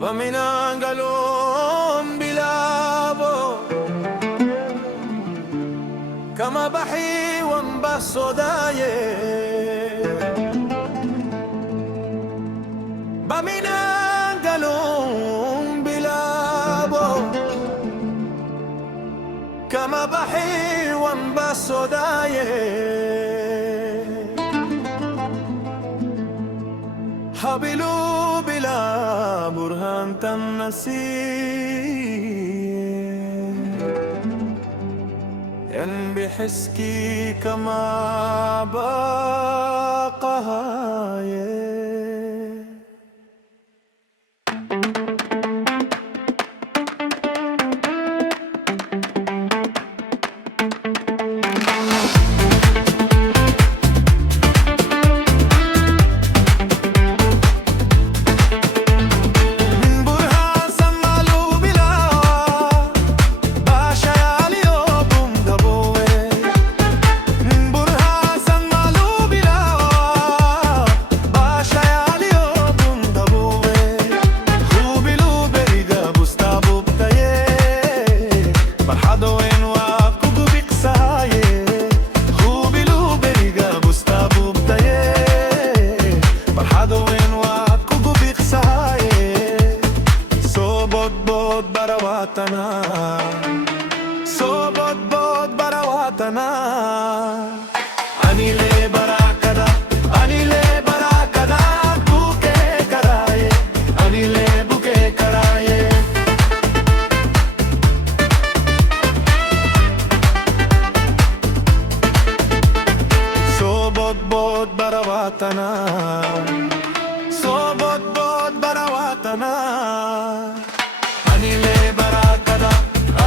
ومنانغالون بلابو كما بحي وانبسو دايه ومنانغالون بلابو كما بحي وانبسو دايه حبلو بلا برهان تنسي ين بحسكي كما باقها صوبت بود براواتنا أني لي براكدا أني لي براكدا بوكي كراي أني لي بوكي كراي صوبت بود براواتنا صوبت بود براواتنا أني لي براكدا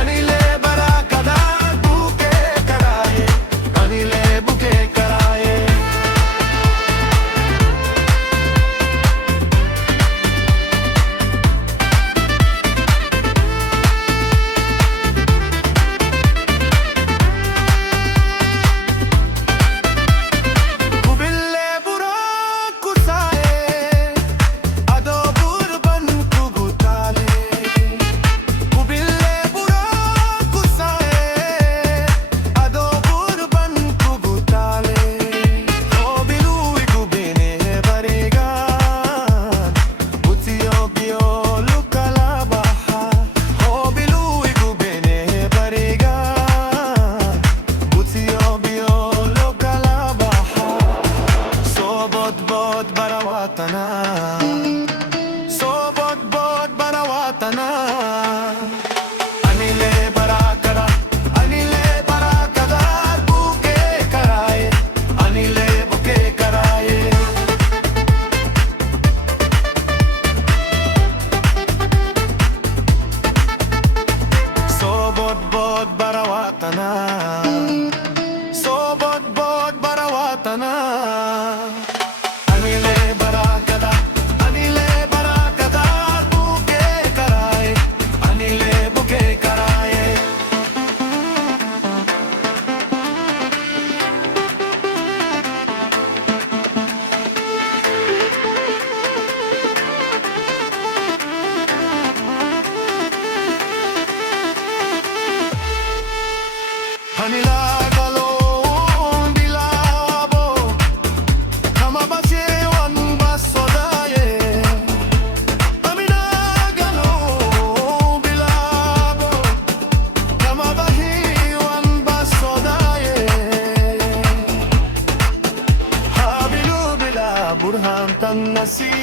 أني لي براكدا بوكي كراي أني لي بوكي كراي وباللي براكو ساي أدو بربن كوغوتالي صوبت بود براواتنا أني لي براكدا أني لي براكدا بوكي كراي أني لي بوكي كراي صوبت بود براواتنا صوبت بود براواتنا Hani la galon bilabo kama bache wan basodaye Hani la galon bilabo kama bahi wan basodaye Habilu bila burhan tanasi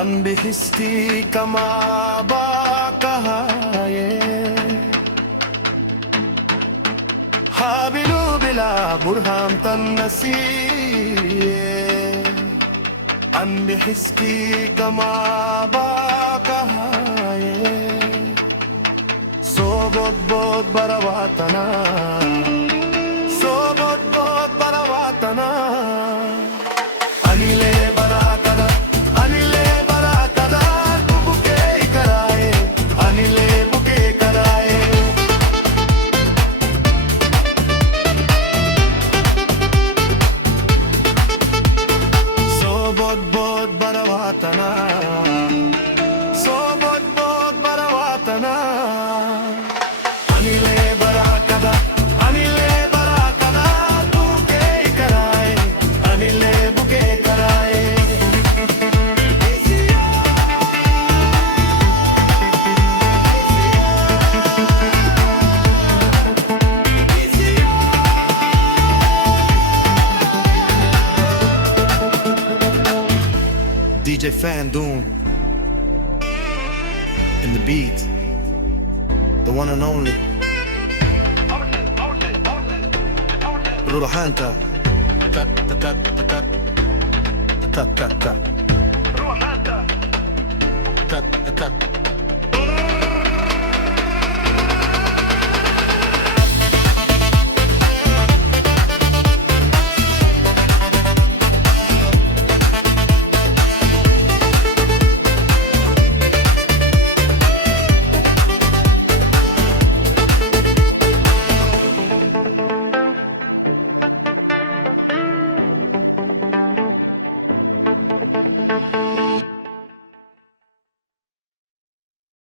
An bihisti kama bakahaye حابلو بلا برهان تنسي أن بحسكي كما باكهاي صوبت بود براواتنا صوبت بود براواتنا أني لي براكدا أني لي براكدا بوكي كراي أني لي بوكي كراي بود بود براواتنا DJ Fan Doom. And the beat, the one and only Ruhanta. Ta ta ta ta ta ta ta ta. Ruhanta. Ta ta ta.